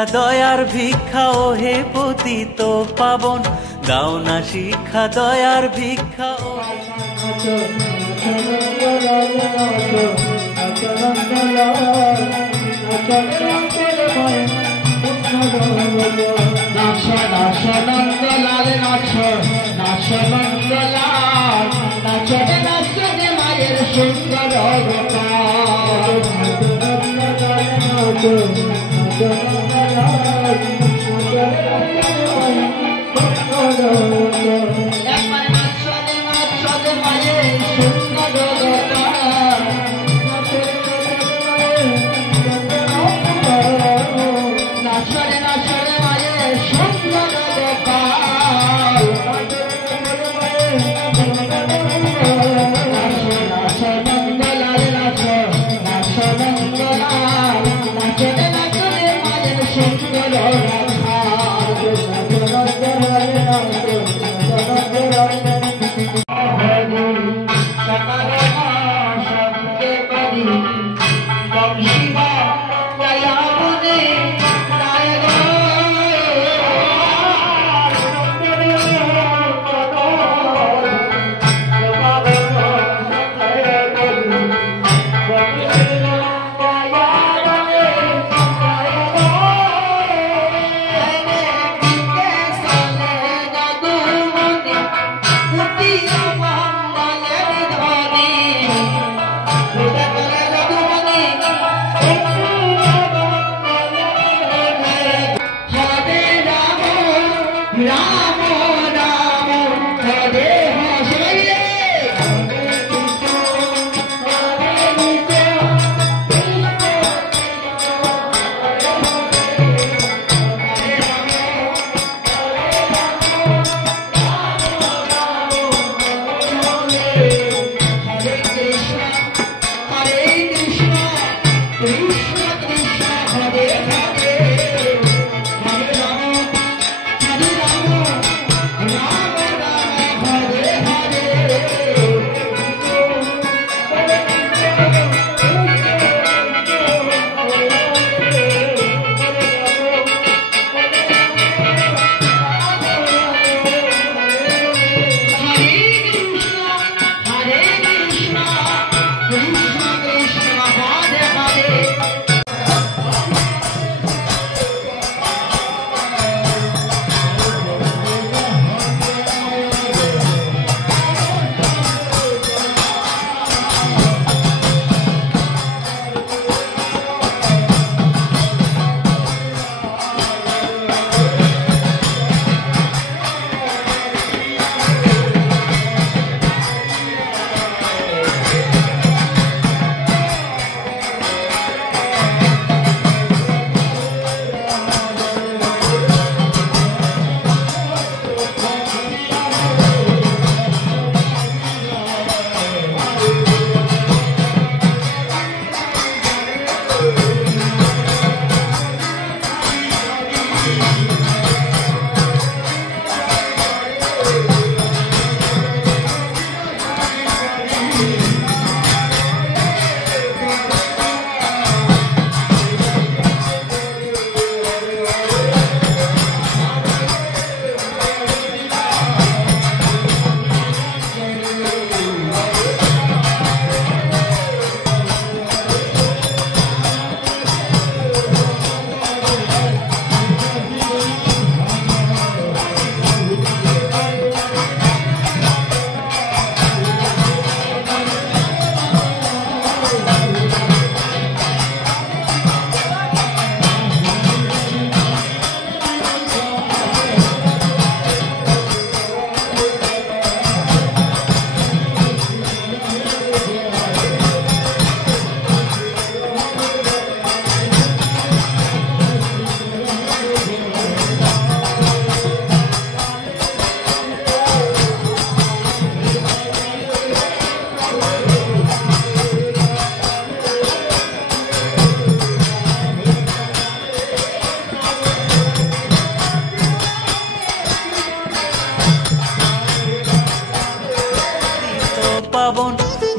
শিক্ষা দয়ার ভিক্ষা ও হে পতিত পাবন, দাও না শিক্ষা দয়ার ভিক্ষা ও মায়ের সুন্দর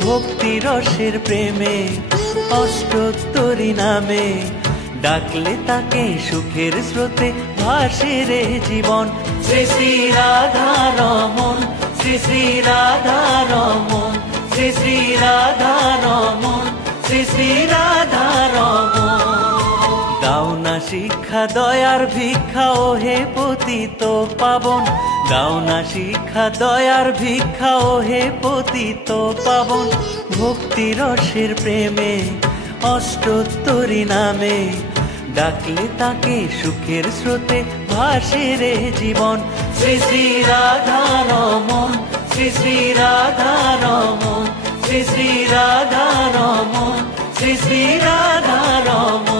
ভক্তি রসের প্রেমে অষ্টোত্তরী নামে ডাকলে তাকে সুখের স্রোতে ভাসে রে জীবন। শ্রী শ্রী রাধা রমন, শ্রী শ্রী রাধা রমন, শ্রী শ্রী রাধা রমন, শ্রী শ্রী রাধা রমন। দাও না শিক্ষা দয়ার ভিক্ষা ও হে পতিত পাবন, দাও না শিক্ষা দয়ার ভিক্ষা ও হে পতিত পাবন। ভক্তি রসের প্রেমে অষ্টোত্তরী নামে, ডাকলে তাকে সুখের স্রোতে ভাসে রে জীবন। শ্রী শ্রী রাধা রমন, শ্রী শ্রী রাধা রমন, শ্রী শ্রী রাধা রমন, শ্রী শ্রী রাধা রমন।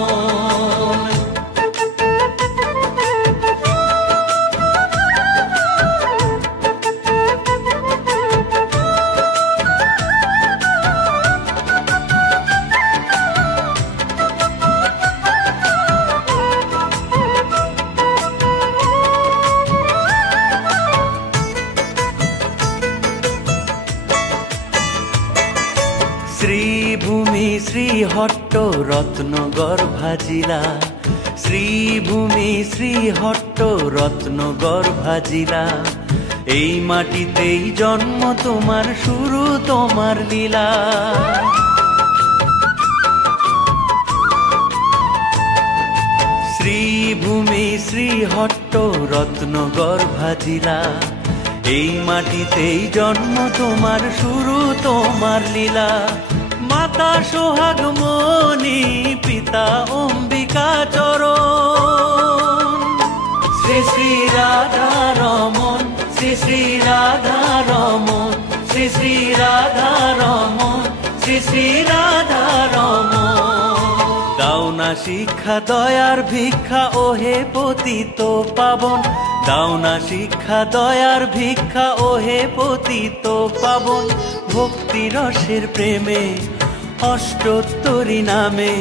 শ্রীভূমি শ্রীহট্ট রত্ন গর্ভাজিলা, শ্রীভূমি শ্রীহট্ট রত্ন গর্ভাজিলা। এই মাটিতেই জন্ম তোমার, শুরু তোমার লীলা। শ্রীভূমি শ্রীহট্ট রত্ন গর্ভাজিলা। এই মাটিতেই জন্ম তোমার, শুরু তোমার লীলা। মাতা সোহাগমণি পিতা অম্বিকা চরণ। শ্রী শ্রী রাধা রমন, শ্রী শ্রী রাধা রমন, শ্রী শ্রী রাধা রমন, শ্রী শ্রী রাধা রমন। দাও না শিক্ষা দয়ার ভিক্ষা ও হে পতিত পাবন, দাও না শিক্ষা দয়ার ভিক্ষা ও হে পতিত পাবন। ভক্তি রসের প্রেমে অষ্টোত্তরী নামে,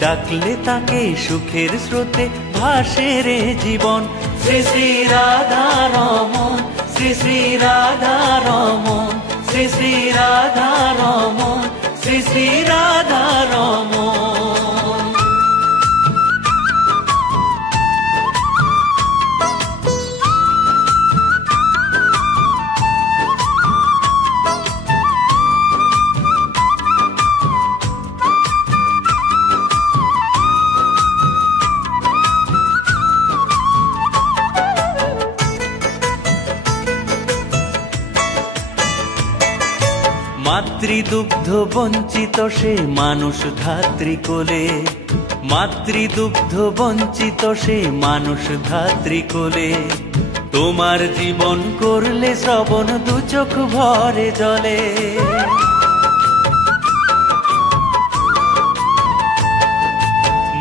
ডাকলে তাকে সুখের স্রোতে ভাসে রে জীবন। শ্রী শ্রী রাধা রমন, শ্রী শ্রী রাধা রমন, শ্রী শ্রী রাধা রমন, শ্রী শ্রী রাধা রমন। মাতৃদুগ্ধ বঞ্চিত সে মানুষ ধাত্রী কোলে, মাতৃদুগ্ধ বঞ্চিত সে মানুষ ধাত্রী কোলে। তোমার জীবন করলে শ্রবণ, দু চোখ ভরে জলে।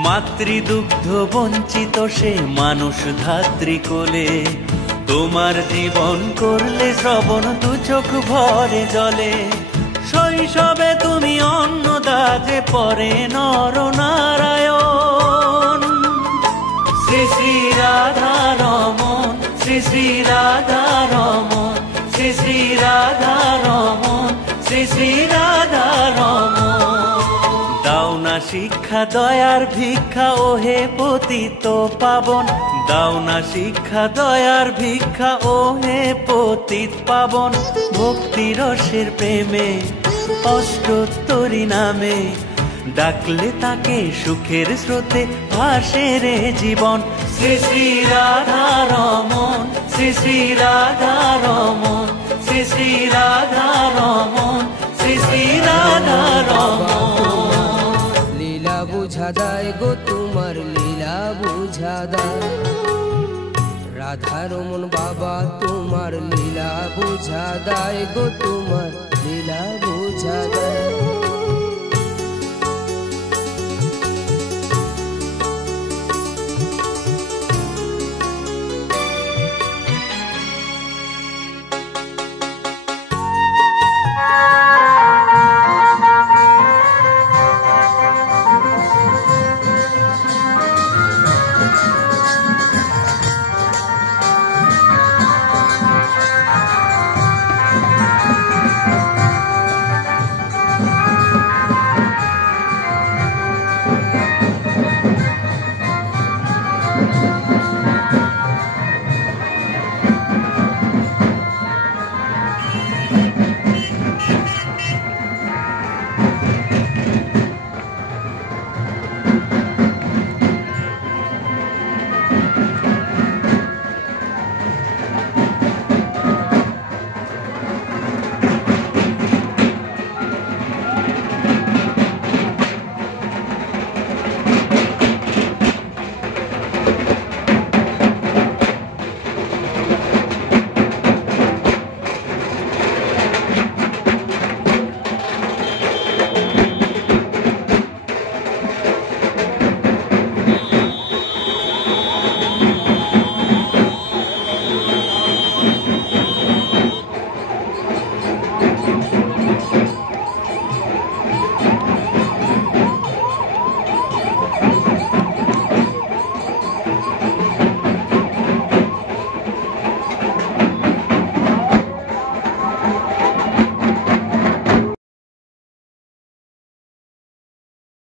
মাতৃদুগ্ধ বঞ্চিত সে মানুষ ধাত্রী কোলে। তোমার জীবন করলে শ্রবণ, দু চোখ ভরে জলে। শৈশবে তুমি অন্নদাতে পরে নর নারায়ণ। শ্রী শ্রী রাধা রমন, শ্রী শ্রী রাধা রমন, শ্রী শ্রী রাধা রমন, শ্রী শ্রী রাধা রমন। দাও না শিক্ষা দয়ার ভিক্ষা ও হে পতিত পাবন, দাও না শিক্ষা দয়ার ভিক্ষা ও হে পতিত পাবন। ভক্তি রসের প্রেমে অষ্টোত্তরী নামে, ডাকলে তাকে সুখের স্রোতে ভাসে রে জীবন। শ্রী শ্রী রাধা রমন, শ্রী শ্রী রাধা রমন, শ্রী শ্রী রাধা রমন, শ্রী শ্রী রাধা রমন। লীলা বুঝা দায় গো তোমার, লীলা বুঝা দায়। রাধা রমন বাবা তোমার লীলা বুঝা দায় গো তোমার, লীলা বুঝা দায়।